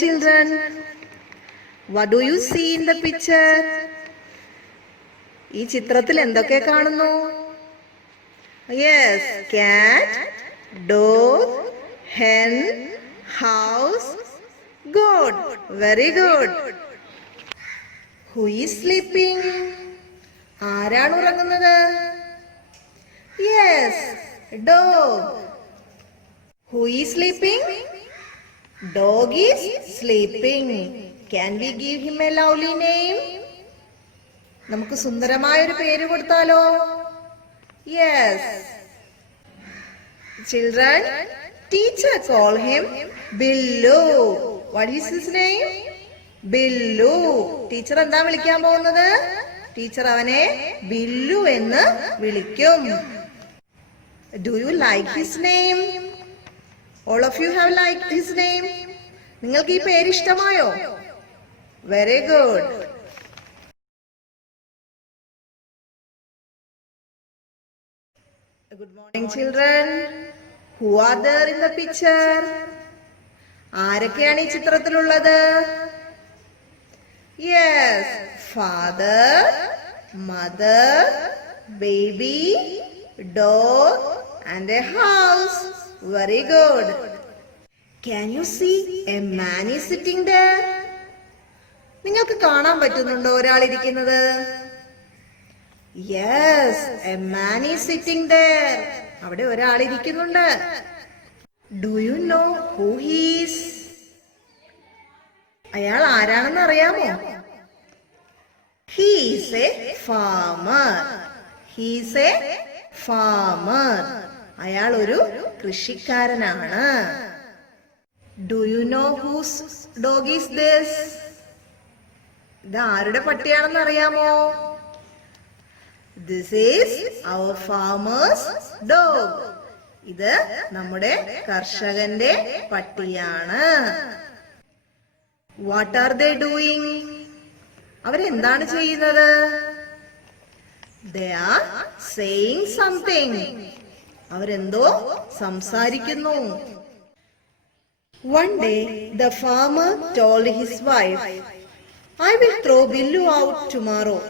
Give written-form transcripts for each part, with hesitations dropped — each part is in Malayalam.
children. What do you see in the picture? ഈ ചിത്രത്തിൽ എന്തൊക്കെ കാണുന്നു? Yes, cat, dog, hen, house, goat. Very good. Who is sleeping? ആരാണ് ഉറങ്ങുന്നത്? Yes, dog. Who is sleeping? Dog is sleeping. Can we give him a lovely name? നമുക്ക് സുന്ദരമായ ഒരു പേര് കൊടുത്താലോ? Yes. Children, teacher call him Billu. What is his name? Billu. Teacher എന്താ വിളിക്കാൻ പോകുന്നത്? ടീച്ചർ അവനെ ബില്ലു എന്ന് വിളിക്കും. Do you like his name? All of you have liked his name. നിങ്ങൾക്ക് ഈ പേര് ഇഷ്ടമായോ? Very good. Good morning, children. Who are there in the picture? ആരൊക്കെയാണ് ഈ ചിത്രത്തിലുള്ളത്? Yes, father, mother, baby, dog and a house. Very good. Can you see a man is sitting there? നിങ്ങൾക്ക് കാണാൻ പറ്റുന്നുണ്ടോ ഒരാൾ ഇരിക്കുന്നത്? Yes, a man is sitting there. അവിടെ ഒരാൾ ഇരിക്കുന്നുണ്ട്. Do you know who he is? അയാൾ ആരാണെന്ന് അറിയാമോ? He is a farmer. He is a farmer. അയാൾ ഒരു കൃഷിക്കാരനാണ്. Do you know whose dog is this? ഇത് ആരുടെ പട്ടിയാണെന്ന് അറിയാമോ? This is our farmer's dog. ഇത് നമ്മുടെ കർഷകന്റെ പട്ടിയാണ്. What are they doing? അവരെന്താണ് ചെയ്യുന്നത്? They are saying something. അവരെന്തോ സംസാരിക്കുന്നു. One day the farmer told his wife, I will throw Billu out tomorrow.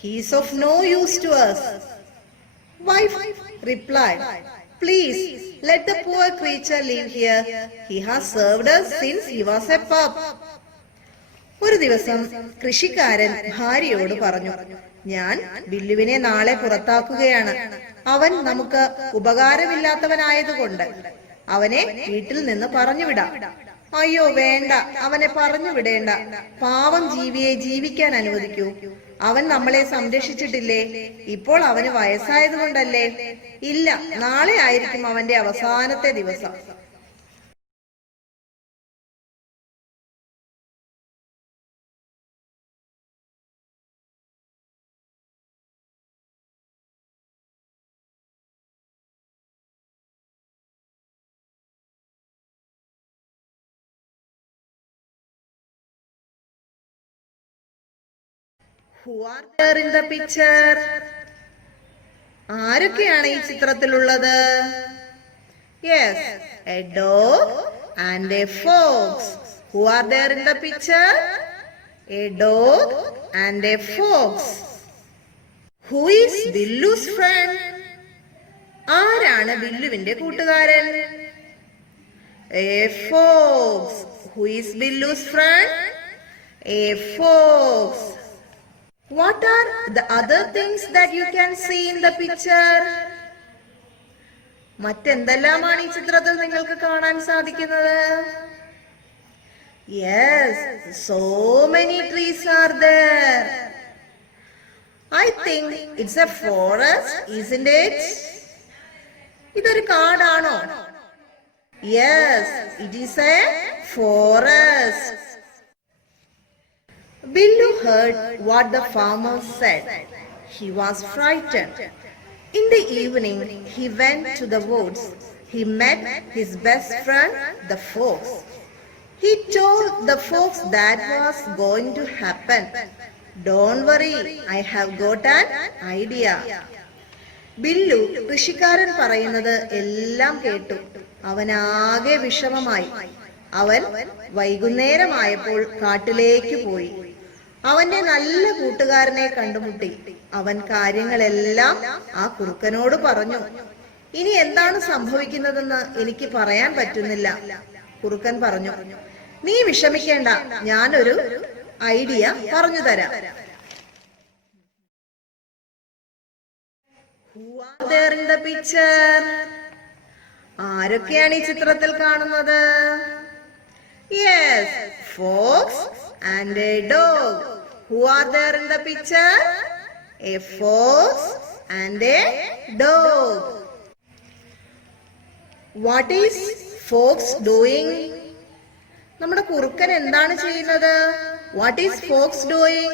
He is of no use to us. Wife replied, please let the poor creature live here. He has served us since he was a pup. ഒരു ദിവസം കൃഷിക്കാരൻ ഭാര്യയോട് പറഞ്ഞു, ഞാൻ ബില്ലുവിനെ നാളെ പുറത്താക്കുകയാണ്. അവൻ നമുക്ക് ഉപകാരമില്ലാത്തവനായതുകൊണ്ട് അവനെ വീട്ടിൽ നിന്ന് പറഞ്ഞുവിടാം. അയ്യോ വേണ്ട, അവനെ പറഞ്ഞു വിടേണ്ട. പാവം ജീവിയെ ജീവിക്കാൻ അനുവദിക്കൂ. അവൻ നമ്മളെ സംരക്ഷിച്ചിട്ടില്ലേ? ഇപ്പോൾ അവന് വയസ്സായതുകൊണ്ടല്ലേ? ഇല്ല, നാളെ ആയിരിക്കും അവന്റെ അവസാനത്തെ ദിവസം. Who are there in the picture? ആരൊക്കെയാണ് ഈ ചിത്രത്തിലുള്ളത്? Yes, a dog and a fox. Who are there in the picture? A dog and a fox. Who is Billu's friend? ആരാണ് ബില്ലുവിന്റെ കൂട്ടുകാരൻ? A fox. Who is Billu's friend? A fox. What are the other things that you can see in the picture? മറ്റെന്തെല്ലാമാണ് ഈ ചിത്രത്തിൽ നിങ്ങൾക്ക് കാണാൻ സാധിക്കുന്നത്? Yes, so many trees are there. I think it's a forest, isn't it? ഇതൊരു കാടാണോ? Yes, it is a forest. Billu heard what the farmer said. He was frightened. In the evening, he went to the woods. He met his best friend, the fox. He told the fox that was going to happen. Don't worry, I have got an idea. ബില്ലു കൃഷിക്കാരൻ പറയുന്നത് എല്ലാം കേട്ടു. അവനാകെ വിഷമമായി. അവൻ വൈകുന്നേരമായപ്പോൾ കാട്ടിലേക്ക് പോയി. അവന്റെ നല്ല കൂട്ടുകാരനെ കണ്ടുമുട്ടി. അവൻ കാര്യങ്ങളെല്ലാം ആ കുറുക്കനോട് പറഞ്ഞു. ഇനി എന്താണ് സംഭവിക്കുന്നതെന്ന് എനിക്ക് പറയാൻ പറ്റുന്നില്ല. കുറുക്കൻ പറഞ്ഞു, നീ വിഷമിക്കേണ്ട, ഞാനൊരു ഐഡിയ പറഞ്ഞു തരാം. Who are there in the picture? ആരൊക്കെയാണ് ഈ ചിത്രത്തിൽ കാണുന്നത്? Yes, fox and a dog. Who are there in the picture? A fox and a dog. What is fox doing? നമ്മുടെ കുറുക്കൻ എന്താണ് ചെയ്യുന്നത്? What is fox doing?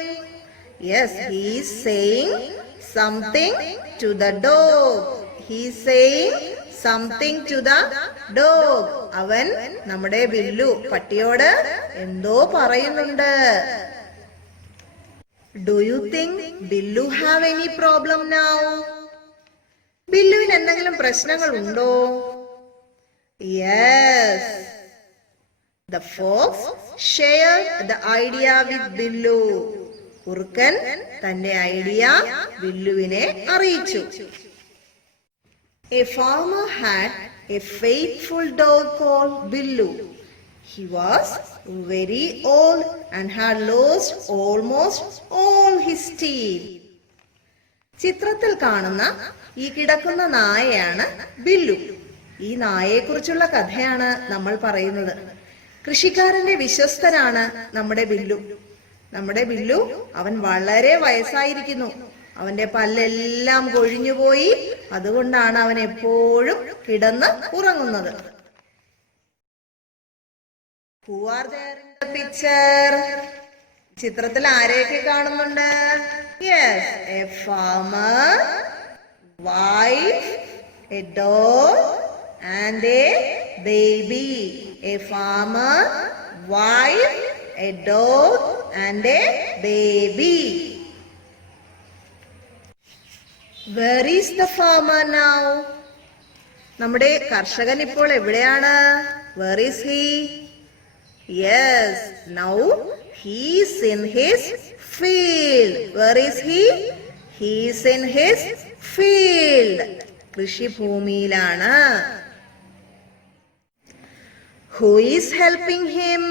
Yes, he is saying something to the dog. He is saying something to the dog. അവൻ നമ്മുടെ ബില്ലു പട്ടിയോട് എന്തോ പറയുന്നുണ്ട്. Do you think Billu have any problem now? ബില്ലുവിന് എന്തെങ്കിലും പ്രശ്നങ്ങൾ ഉണ്ടോ? Yes. The fox shared the idea with Billu. കുറുക്കൻ തന്റെ ഐഡിയ ബില്ലുവിനെ അറിയിച്ചു. A farmer had a faithful dog called Billu. He was very old and had lost almost all his teeth. ചിത്രത്തിൽ കാണുന്ന ഈ കിടക്കുന്ന നായയാണ് ബില്ലു. ഈ നായയെക്കുറിച്ചുള്ള കഥയാണ് നമ്മൾ പറയുന്നത്. കൃഷിക്കാരന്റെ വിശ്വസ്തനാണ് നമ്മുടെ ബില്ലു. അവൻ വളരെ വയസ്സായിരിക്കുന്നു. അവന്റെ പല്ലെല്ലാം കൊഴിഞ്ഞുപോയി. അതുകൊണ്ടാണ് അവൻ എപ്പോഴും കിടന്ന് ഉറങ്ങുന്നത്. Who are there in the picture? ചിത്രത്തിൽ ആരെയൊക്കെ കാണുന്നുണ്ട്? Yes, a farmer, wife, a dog and a baby. A farmer, wife, a dog and a baby. Where is the farmer now? നമ്മുടെ കർഷകൻ ഇപ്പോൾ എവിടെയാണ്? Where is he? Yes, now he is in his field. Where is he? He is in his field. കൃഷിഭൂമിയിലാണ്. Who is helping him?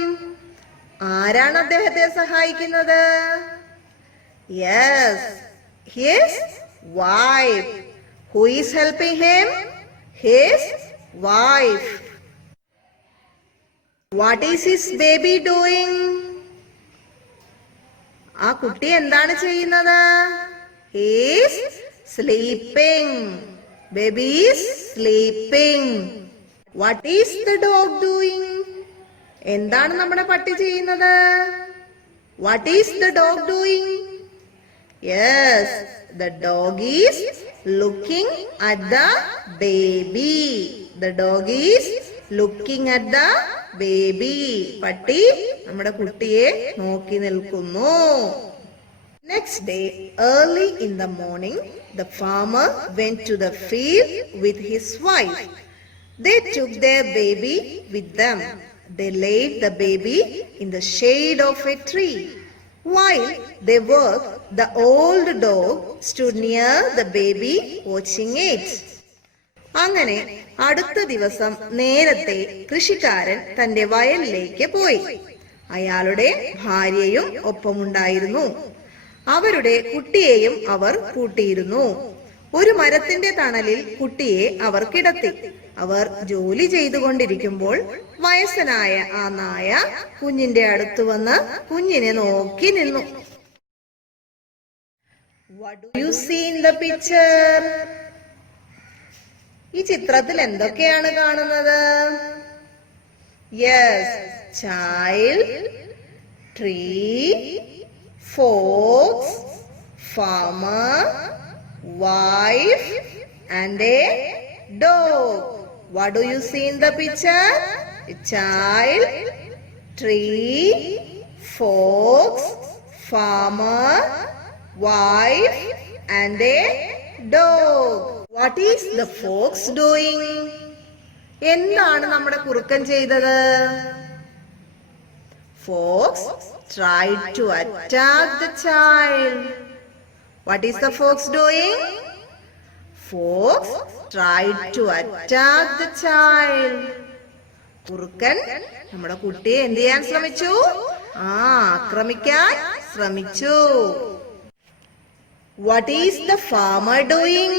ആരാണ് അദ്ദേഹത്തെ സഹായിക്കുന്നത്? Yes, his wife. Who is helping him? His wife. What is his baby doing? ആ കുട്ടി എന്താണ് ചെയ്യുന്നത്? He is sleeping. Baby is sleeping. What is the dog doing? എന്താണ് നമ്മുടെ പട്ടി ചെയ്യുന്നത്? What is the dog doing? Yes, the dog is looking at the baby. The dog is looking at the baby. പട്ടി നമ്മുടെ കുട്ടിയെ നോക്കി നിൽക്കുന്നു. Next day, early in the morning, the farmer went to the field with his wife. They took their baby with them. They laid the baby in the shade of a tree. While they worked, the old dog stood near the baby watching it. അങ്ങനെ അടുത്ത ദിവസം നേരത്തെ കൃഷിക്കാരൻ തന്റെ വയലിലേക്ക് പോയി. അയാളുടെ ഭാര്യയും ഒപ്പമുണ്ടായിരുന്നു. അവരുടെ കുട്ടിയെയും അവർ കൂട്ടിയിരുന്നു. ഒരു മരത്തിന്റെ തണലിൽ കുട്ടിയെ അവർ കിടത്തി. അവർ ജോലി ചെയ്തുകൊണ്ടിരിക്കുമ്പോൾ വയസ്സനായ ആ നായ കുഞ്ഞിന്റെ അടുത്ത് വന്ന് കുഞ്ഞിനെ നോക്കി നിന്നു. What do you see in the picture? ഈ ചിത്രത്തിൽ എന്തൊക്കെയാണ് കാണുന്നത്? Yes, child, tree, fox, farmer, wife and a dog. What do you see in the picture? A child, tree, fox, farmer, wife and a dog. What is the fox doing? എന്താണ് നമ്മുടെ കുറുക്കൻ ചെയ്തത്? Fox tried to attack the child. What is the fox doing? Fox tried to attack the child. കുറുക്കൻ നമ്മുടെ കുട്ടിയെ എന്ത് ചെയ്യാൻ ശ്രമിച്ചു? ആക്രമിക്കാൻ ശ്രമിച്ചു. What is the farmer doing?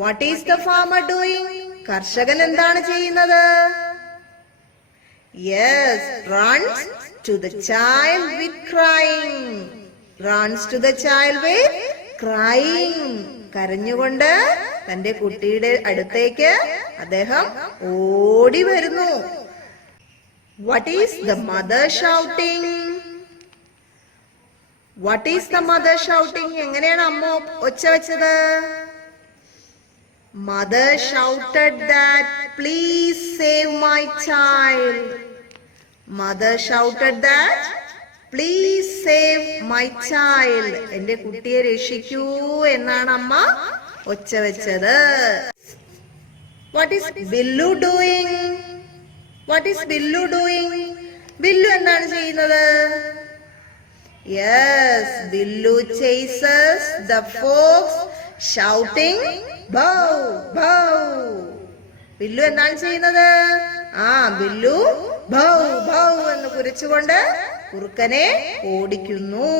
What is the farmer doing? കർഷകൻ എന്താണ് ചെയ്യുന്നത്? Yes, runs to the child with crying. Runs to the child with crying. കരഞ്ഞുകൊണ്ട് തന്റെ കുട്ടിയുടെ അടുത്തേക്ക് അദ്ദേഹം ഓടി വരുന്നു. What is the mother shouting? What is the mother shouting? എങ്ങനെയാണ് അമ്മ ഒച്ച വെച്ചത്? Mother shouted that, please save my child. Mother shouted that, please save my child. എന്റെ കുട്ടിയെ രക്ഷിക്കൂ എന്നാണ് അമ്മ ഒച്ച വെച്ചത്. What is Billu doing? What is Billu doing? ബില്ലു എന്താണ് ചെയ്യുന്നത്? Yes, Billu chases the fox shouting bow bow. ബില്ലു എന്താണ് ചെയ്യുന്നത്? ബില്ലു ബൗ ബൗ എന്ന് കുരച്ചുകൊണ്ട് കുറുക്കനെ ഓടിക്കുന്നു.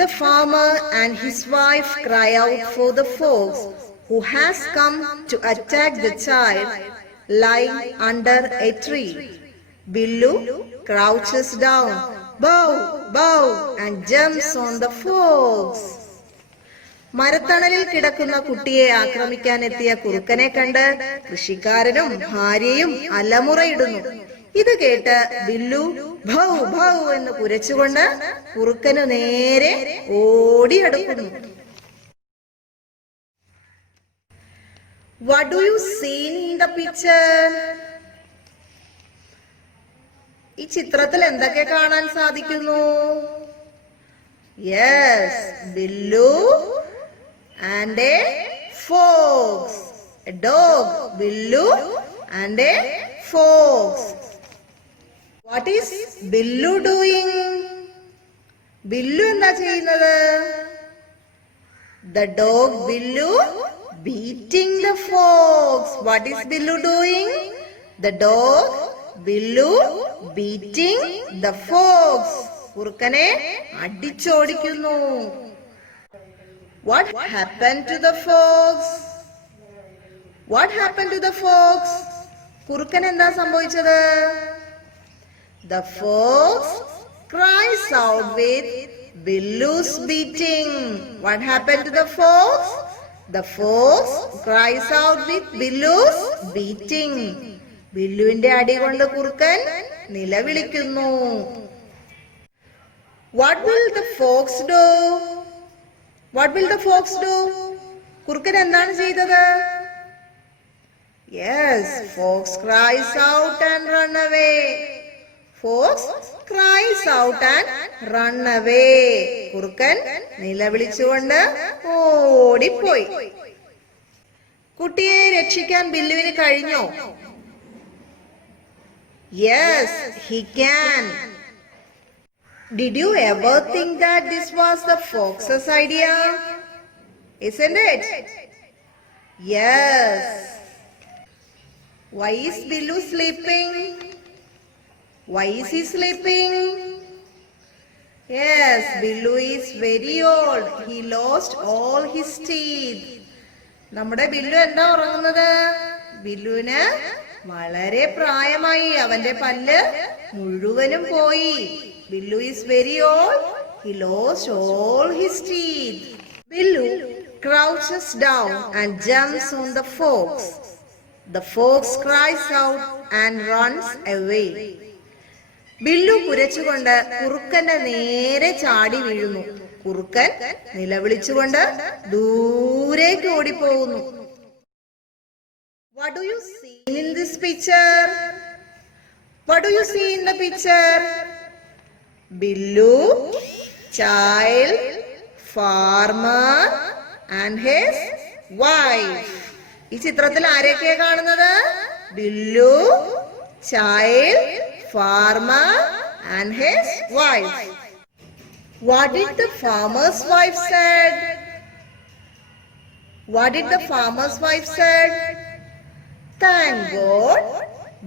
The farmer and his wife cry out for the fox who has come to attack the child lying under a tree. Billu crouches down, bow bow, and jumps on the fox. മരത്തണലിൽ കിടക്കുന്ന കുട്ടിയെ ആക്രമിക്കാൻ എത്തിയ കുറുക്കനെ കണ്ട് കൃഷിക്കാരനും ഭാര്യയും അലമുറയിടുന്നു. ഇത് കേട്ട് ബില്ലു ഭൗ ഭൗ എന്ന് കുരച്ചുകൊണ്ട് കുറുക്കനു നേരെ ഓടിയടുക്കുന്നു. What do you see in the picture? ഈ ചിത്രത്തിൽ എന്തൊക്കെ കാണാൻ സാധിക്കുന്നു? Yes, Billu and a fox. A dog, Billu and a fox. What is Billu doing? Billu എന്താ ചെയ്യുന്നത്? The dog Billu beating the fox. What is Billu doing? The dog Billu beating the fox. കുറുക്കനെ അടിച്ചോടിക്കുന്നു. What happened to the fox? What happened to the fox? കുറുക്കൻ എന്താ സംഭവിച്ചത്? The fox cries out with Billu's beating. What happened to the fox? The fox cries out with Billu's beating. ബില്ലുവിന്റെ അടി കൊണ്ട് കുറുക്കൻ നിലവിളിക്കുന്നു. What will the fox do? What will the fox do? കുറുക്കൻ എന്താണ് ചെയ്തത്? Yes, fox cries out and run away. Fox cries out and run away. കുറുക്കൻ നിലവിളിച്ചുകൊണ്ട് ഓടിപ്പോയി. കുട്ടിയെ രക്ഷിക്കാൻ ബില്ലുവിന് കഴിഞ്ഞോ? Yes, he can. Did you ever think that this was the fox's idea? Isn't it? Yes. Why is Billu sleeping? Why is he sleeping? Yes, Billu is very old. He lost all his teeth. നമ്മുടെ ബില്ലു എന്താ ഉറങ്ങുന്നത്? ബില്ലുവിന് വളരെ പ്രായമായി. അവന്റെ പല്ല് മുഴുവനും പോയി. Billu is very old. He lost all his teeth. Billu crouches down and jumps on the fox. The fox cries out and runs away. ബില്ലു കുരച്ചുകൊണ്ട് കുറുക്കന്റെ നേരെ ചാടി വീഴുന്നു. കുറുക്കൻ നിലവിളിച്ചുകൊണ്ട് ദൂരേക്ക് ഓടിപ്പോകുന്നു. What do you see in this picture? What do you see in the picture? Billu, child, farmer and his wife. ഈ ചിത്രത്തിൽ ആരെയൊക്കെയാ കാണുന്നത്? ബില്ലു, child, farmer and his wife. What did the farmer's wife said? What did the farmer's wife said? Thank God,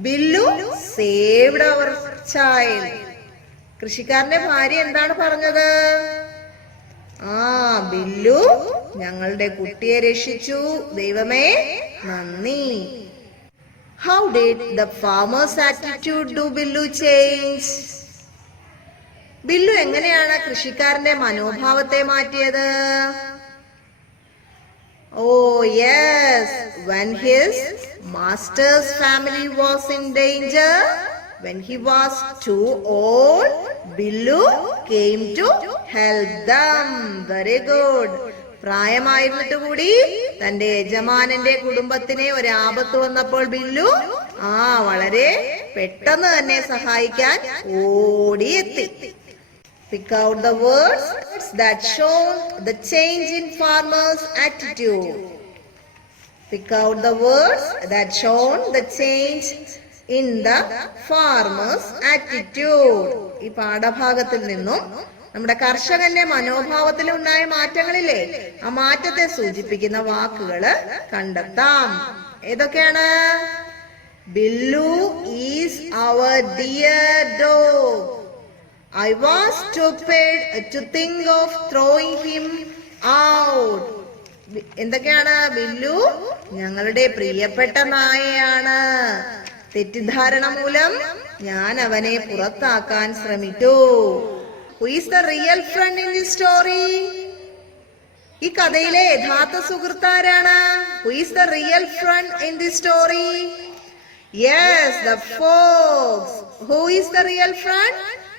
Billu saved our child. കൃഷിക്കാരന്റെ ഭാര്യ എന്താണ് പറഞ്ഞത്? ബില്ലു ഞങ്ങളുടെ കുട്ടിയെ രക്ഷിച്ചു, ദൈവമേ നന്ദി. How did the farmer's attitude do Billu change? ബില്ലു എങ്ങനെയാണ് കൃഷിക്കാരന്റെ മനോഭാവത്തെ മാറ്റിയത്? Oh yes, when his master's family was in danger, when he was too old, Billu came to help them. Very good. പ്രായമായിരുന്നിട്ട് കൂടി തന്റെ യജമാനന്റെ കുടുംബത്തിനെ ഒരു ആപത്ത് വന്നപ്പോൾ ബില്ലു വളരെ പെട്ടെന്ന് തന്നെ സഹായിക്കാൻ ഓടിയെത്തി. Pick out the words that show the change in farmer's attitude. Pick out the words that show the change in the farmer's attitude. ഈ പാഠഭാഗത്തിൽ നിന്നും നമ്മുടെ കർഷകന്റെ മനോഭാവത്തിൽ ഉണ്ടായ മാറ്റങ്ങളില്ലേ, ആ മാറ്റത്തെ സൂചിപ്പിക്കുന്ന വാക്കുകൾ കണ്ടെത്താം. ഏതൊക്കെയാണ്? Billu is our dear dog. I was stupid to think of throwing him out. എന്തൊക്കെയാണ്? ബില്ലു ഞങ്ങളുടെ പ്രിയപ്പെട്ട നായയാണ്. തെറ്റിദ്ധാരണ മൂലം ഞാൻ അവനെ പുറത്താക്കാൻ ശ്രമിച്ചു. Who is the real friend in this story? ഈ കഥയിലെ യഥാർത്ഥ സുഹൃത്താരാണ്? Who is the real friend in this story? Yes, the fox. Who is the real friend?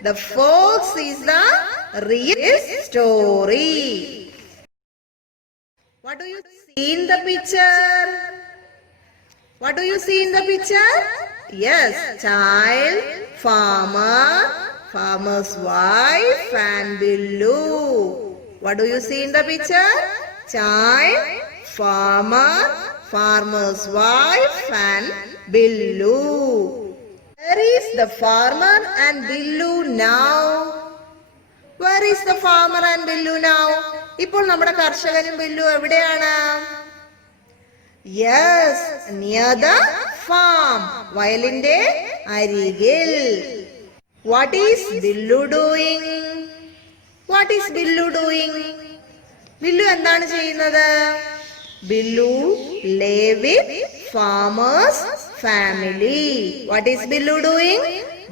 The fox is the real story. What do you see in the picture? What do you see in the picture? Yes, child, farmer, farmer's wife and Billu. What do you see in the picture? Child, farmer, farmer's wife and Billu. Where is the farmer and Billu now? Where is the farmer and Billu now? ഇപ്പോൾ നമ്മുടെ കർഷകനും ബില്ലു എവിടെയാണ്? Yes, near the farm. വയലിന്റെ അരികിൽ. What is Billu doing? What is Billu doing? ബില്ലു എന്താണ് ചെയ്യുന്നത്? Billu live with farmer's family. What is Billu doing?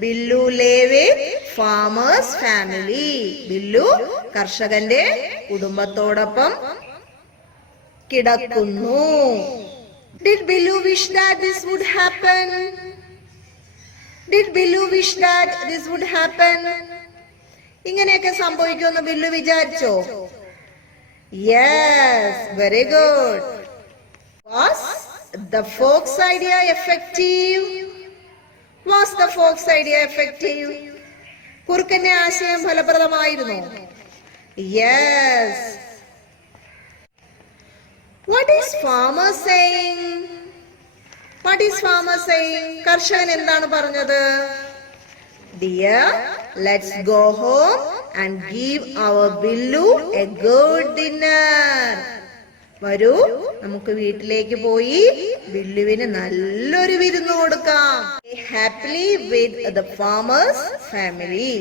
Billu live with farmer's family. ബില്ലു കർഷകന്റെ കുടുംബത്തോടൊപ്പം കിടക്കുന്നു. Did Billu wish that this would happen? Did Billu wish that this would happen? ഇങ്ങനെയൊക്കെ സംഭവിക്കുമെന്ന് ബില്ലു വിചാരിച്ചോ? Yes, very good. Was the fox idea effective? Was the fox idea effective? കുറുക്കന്റെ ആശയം ഫലപ്രദമായിരുന്നു? Yes. What is farmer saying? What is farmer saying? കർഷകൻ എന്താണ് പറഞ്ഞത്? Dear, let's go home and give our Billu a good dinner. വരൂ, നമുക്ക് വീട്ടിലേക്ക് പോയി ബില്ലുവിന് നല്ലൊരു വിരുന്ന് കൊടുക്കാം. Happily with the farmer's family.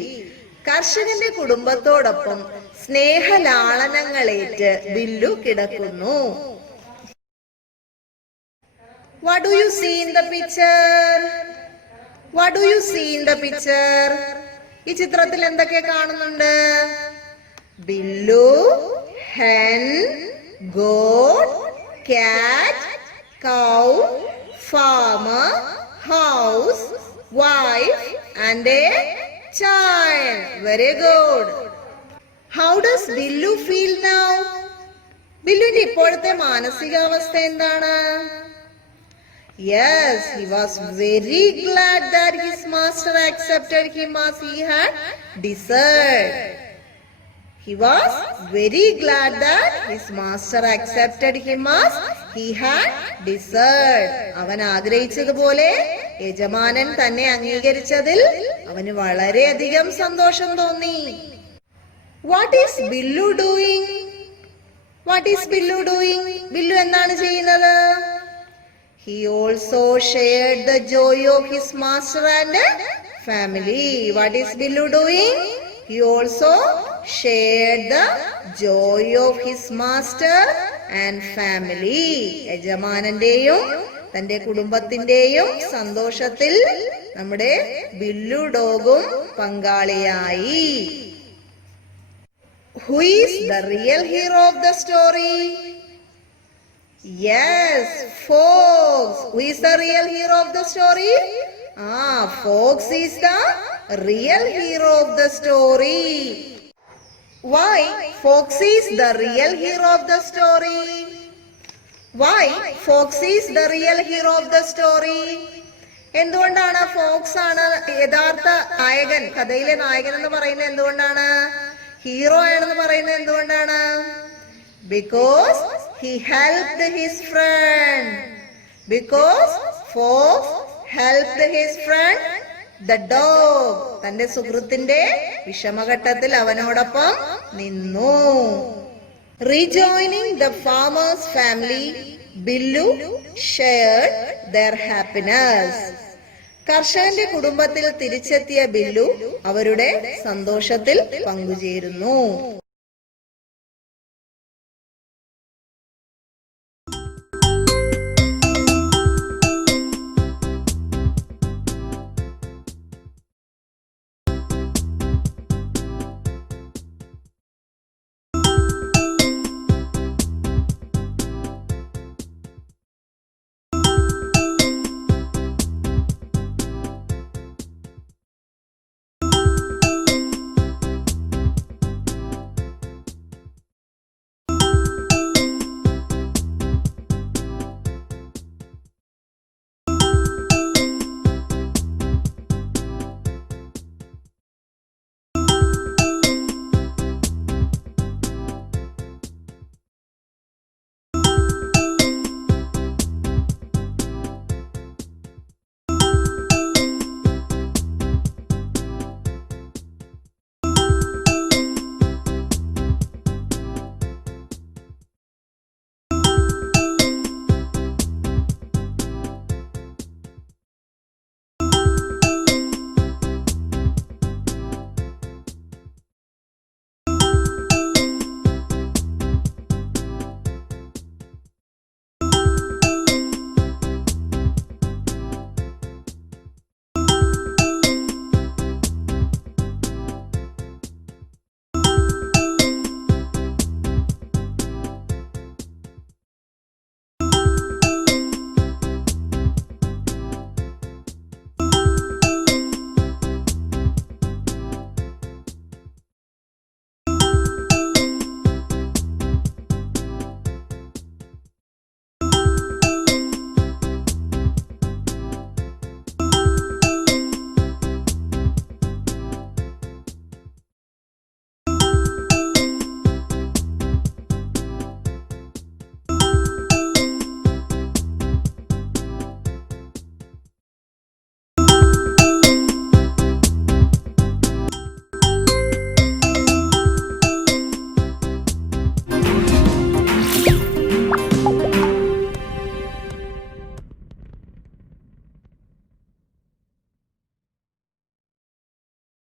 കർഷകന്റെ കുടുംബത്തോടൊപ്പം സ്നേഹലാളനങ്ങളേറ്റ് ബില്ലു കിടക്കുന്നു. What do you see in the picture? What do you see in the picture? ഈ ചിത്രത്തിൽ എന്തൊക്കെ കാണുന്നുണ്ട്? ബില്ലു, hen, goat, cat, cow, farmer, house, wife and a child. Very good. How does Billu feel now? ബില്ലുവിന്റെ ഇപ്പോഴത്തെ മാനസികാവസ്ഥ എന്താണ്? Yes, he was very glad that his master accepted him as he had deserved. He was very glad that his master accepted him as he had deserved. അവൻ ആഗ്രഹിച്ചതുപോലെ യജമാനൻ തന്നെ അംഗീകരിച്ചതിൽ അവന് വളരെയധികം സന്തോഷം തോന്നി. What is Billu doing? What is Billu doing? ബില്ലു എന്താണ് ചെയ്യുന്നത്? He also shared the joy of his master and family. What is Billu doing? He also shared the joy of his master and family. യജമാനന്റെയും തന്റെ കുടുംബത്തിന്റെയും സന്തോഷത്തിൽ നമ്മുടെ ബില്ലു ഡോഗും പങ്കാളിയായി. Who is the real hero of the story? Yes, Fox. Who is the real hero of the story? Fox is the real hero of the story. Why Fox is the real hero of the story? Why Fox is the real hero of the story? എന്തുകൊണ്ടാണ് ഫോക്സ് ആണ് യഥാർത്ഥ നായകൻ, കഥയിലെ നായകൻ എന്ന് പറയുന്നത്? എന്തുകൊണ്ടാണ് ഹീറോ ആണെന്ന് പറയുന്നത്? എന്തുകൊണ്ടാണ്? Because he helped his friend. Because Fox helped his friend the dog. തന്റെ സുഹൃത്തിന്റെ വിഷമഘട്ടത്തിൽ അവനോടൊപ്പം നിന്നു. Rejoining the farmer's family, Billu shared their happiness. കർഷകന്റെ കുടുംബത്തിൽ തിരിച്ചെത്തിയ ബില്ലു അവരുടെ സന്തോഷത്തിൽ പങ്കുചേരുന്നു.